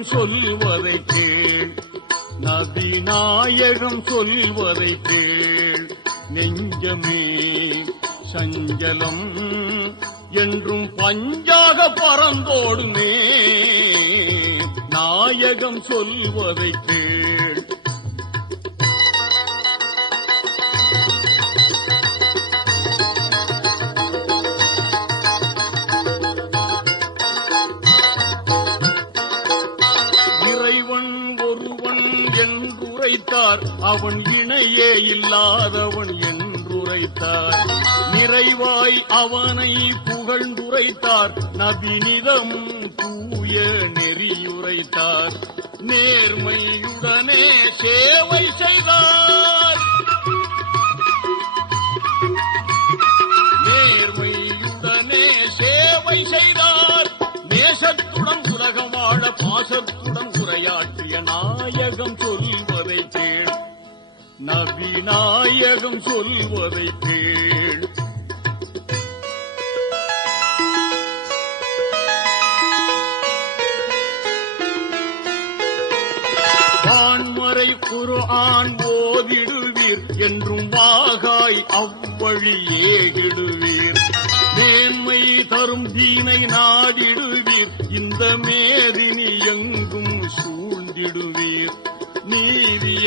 நாயகம் சொல்வதை கேள். நபி நாயகம் சொல்வதை கேள். நெஞ்சமே சஞ்சலம் என்றும் பஞ்சாக பறந்தோடுமே. நாயகம் சொல்வதை கேள். என்றுரைத்தார் அவன் இணையே இல்லாதவன் என்றுரைத்தார். நிறைவாய் அவனை புகழ்ந்துரைத்தார். நபினிதம் தூய நெறியுரைத்தார். நேர்மையுடனே சேவை செய்தார். நேர்மையுடனே சேவை செய்தார். நேசத்துடன் உலகம் வாழ நபிநாயகம் சொல்வதை கேள். வான்மறை குரு ஆண் ஓதிடுவீர் என்றும் வாகாய் அவ்வழியே இடுவீர் மேன்மை தரும் தீனை நாடிடுவீர். இந்த மேதினி எங்கும்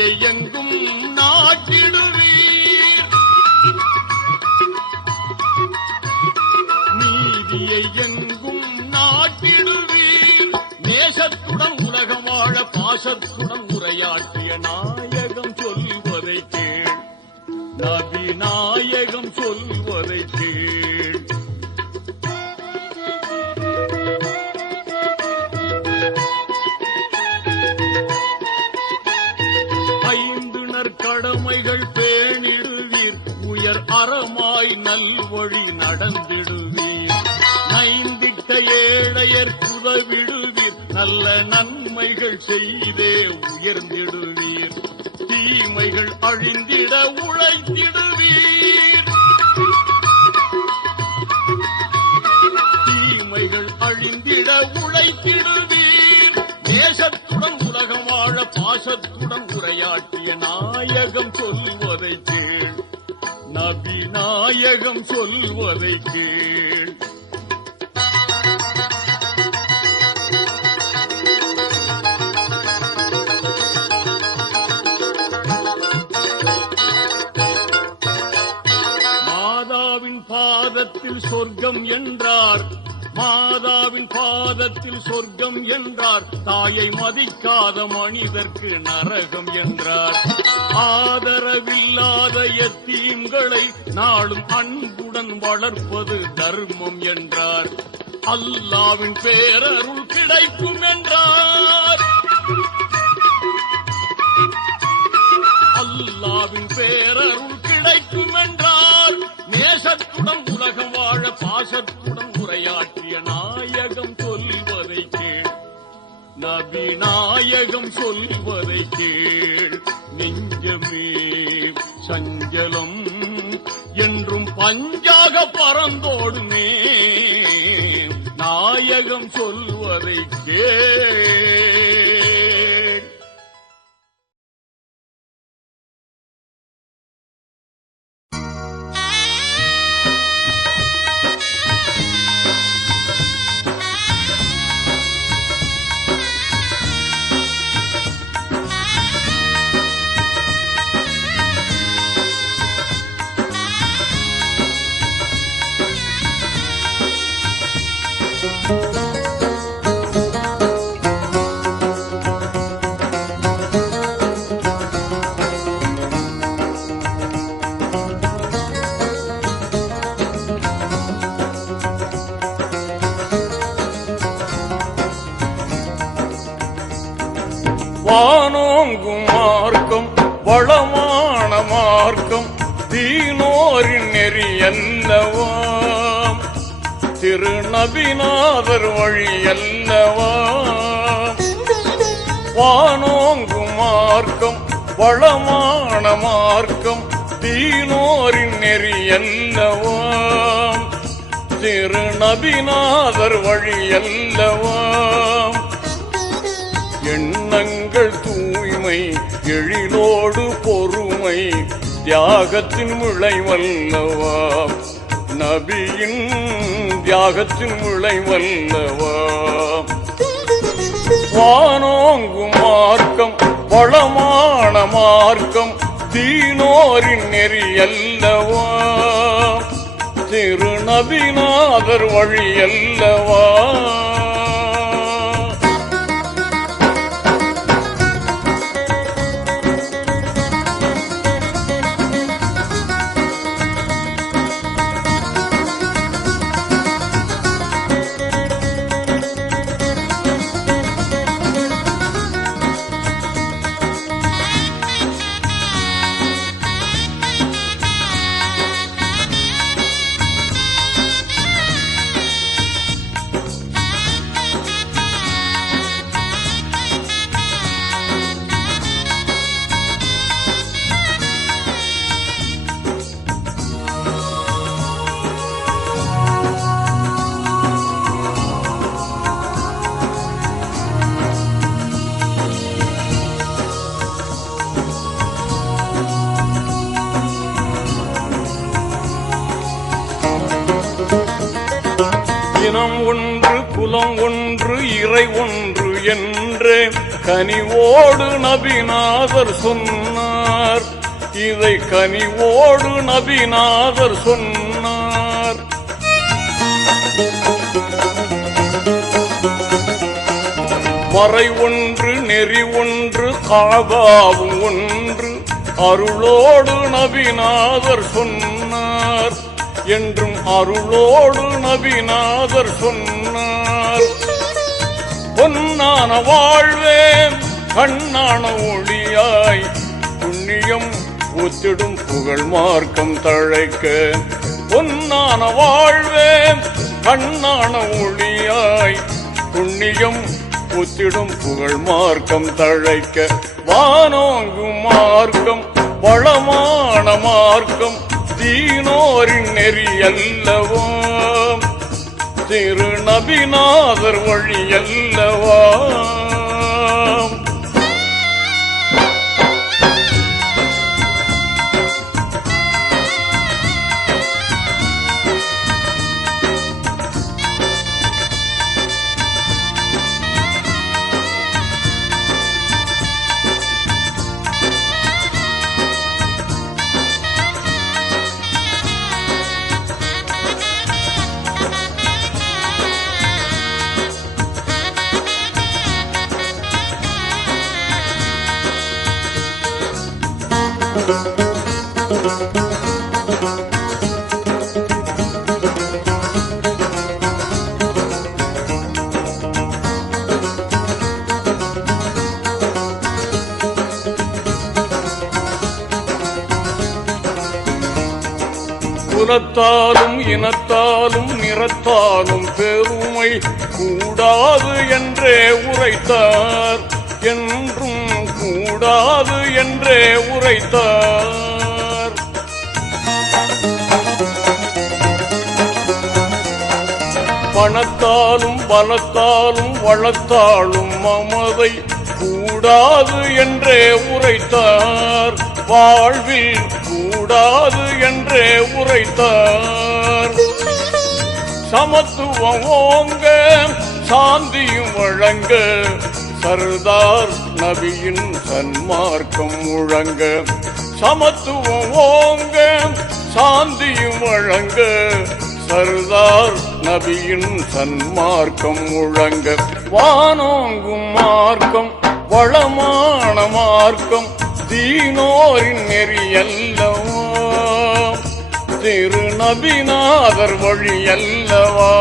நீதியை எங்கும் நாட்டிடுவீர் நீதியை எங்கும் நாட்டிடுவீர் நேசத்துடன் உலகம் வாழ பாசத்துடன் உரையாற்றிய நாயகம் சொல்வதை கேள். நபி நாயகம் அறமாய் நல்வழி நடந்திடுவீர். நைந்திட்ட ஏழையர் புதவிடுவீர் நல்ல நன்மைகள் செய்தே உயர்ந்திடுவீர். தீமைகள் அழிந்திட உழைத்திடுவீர். தீமைகள் அழிந்திட உழைத்திடுவீர். தேசத்துடன் உலகம் வாழ பாசத்துடன் உரையாற்றிய நாயகம் சொல்லுவோம் நாயகம் சொல்வதை கேள். மாதாவின் பாதத்தில் சொர்க்கம் என்றார். மாதாவின் பாதத்தில் சொர்க்கம் என்றார். தாயை மதிக்காத மனிதர்க்கு நரகம் என்றார். ஆதரவில்லாத எத்தீம்களை நாளும் அன்புடன் வளர்ப்பது தர்மம் என்றார். அல்லாவின் பேரருள் கிடைக்கும் என்றார். நாயகம் சொல்வதை கேள். நெஞ்சமே சஞ்சலம் என்றும் பஞ்சாக பறந்தோடுமே. நாயகம் சொல்வதை கேள். வானோங்கும் மார்க்கம் வளமான மார்க்கம் தீனோரின் நெறி அல்லவாம். திருநபிநாதர் வழி அல்லவாம். வானோங்கும் மார்க்கம் வளமான மார்க்கம் தீனோரின் நெறி அல்லவாம். திருநபிநாதர் வழி அல்லவாம். எழிலோடு பொறுமை தியாகத்தின் முளை வல்லவா? நபியின் தியாகத்தின் முளை வல்லவா? வானோங்கும் மார்க்கம் வளமான மார்க்கம் தீனோரின் நெறி அல்லவா திருநபிநாதர் வழி அல்லவா இனம் ஒன்று குலம் ஒன்று இறை ஒன்று என்றே கனிவோடு நபிநாதர் சொன்னார். இதை கனிவோடு நபிநாதர் சொன்னார். மறை ஒன்று நெறி ஒன்று காபாவும் ஒன்று அருளோடு நபிநாதர் சொன்னார். என்றும் அருளோடு நபிநாதர் சொன்னார். பொன்னான வாழ்வே கண்ணான ஒளியாய் புண்ணியம் ஒத்திடும் புகழ் மார்க்கம் தழைக்க. பொன்னான வாழ்வே கண்ணான ஒளியாய் புண்ணியம் ஒத்திடும் புகழ் மார்க்கம் தழைக்க. வானோங்கும் மார்க்கம் வளமான மார்க்கம் தீனோரின் நெறி அல்லவா திருநபிநாதர் வழி குலத்தாலும் இனத்தாலும் நிறத்தாலும் பெருமை கூடாது என்றே உரைத்தார். என்றும் கூடாது என்றே உரைத்தார். பணத்தாலும் பலத்தாலும் வளத்தாலும் மமதை கூடாது என்றே உரைத்தார். வாழ்வில் கூடாது என்றே உரைத்தார். சமத்துவம் ஓங்க சாந்தியும் வழங்க சர்தார் நபியின் சன்மார்க்கம் முழங்க. சமத்துவம் ஓங்க சாந்தியும் வழங்க சர்தார் நபியின் சன்மார்க்கம் முழங்க வானோங்கும் மார்க்கம் வளமான மார்க்கம் தீனோரின் நெறியல்லவா? திருநபிநாதர் வழியல்லவா?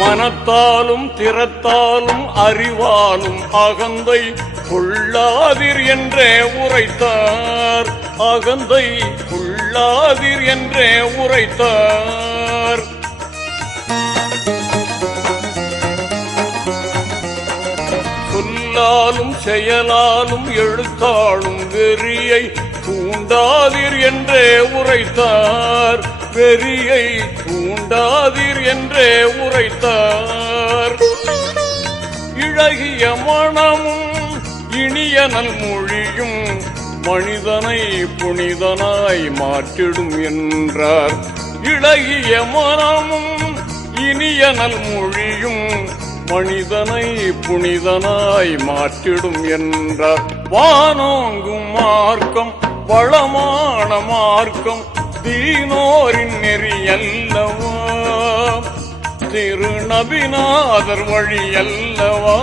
மனத்தாலும் திறத்தாலும் அறிவாலும் அகந்தை கொள்ளாதிர் என்றே உரைத்தார். அகந்தை கொள்ளாதிர் என்றே உரைத்தார். சொல்லாலும் செயலாலும் எழுத்தாலும் வெறியை தூண்டாதிர் என்றே உரைத்தார். வெறியை தூண்டாதீர் என்றே உரைத்தார். இழகிய மனமும் இனிய நல்மொழியும் மனிதனை புனிதனாய் மாற்றிடும் என்றார். இழகிய மனமும் இனிய நல்மொழியும் மனிதனை புனிதனாய் மாற்றிடும் என்றார். வானோங்கும் மார்க்கம் வளமான மார்க்கம் தீனோரின் நெறி அல்லவா? திருநபிநாதர் வழி அல்லவா?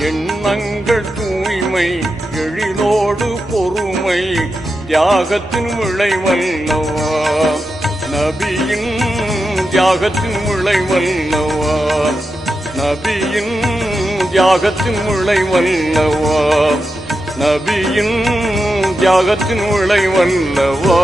எண்ணங்கள் தூய்மை எழிலோடு பொறுமை தியாகத்தின் விளைவல்லவா நபியின் தியாகத்தின் விளைவல்லவா நபியின் தியாகத்தின் விளைவல்லவா நபியின் தியாகத்தின் உழை வல்லவா?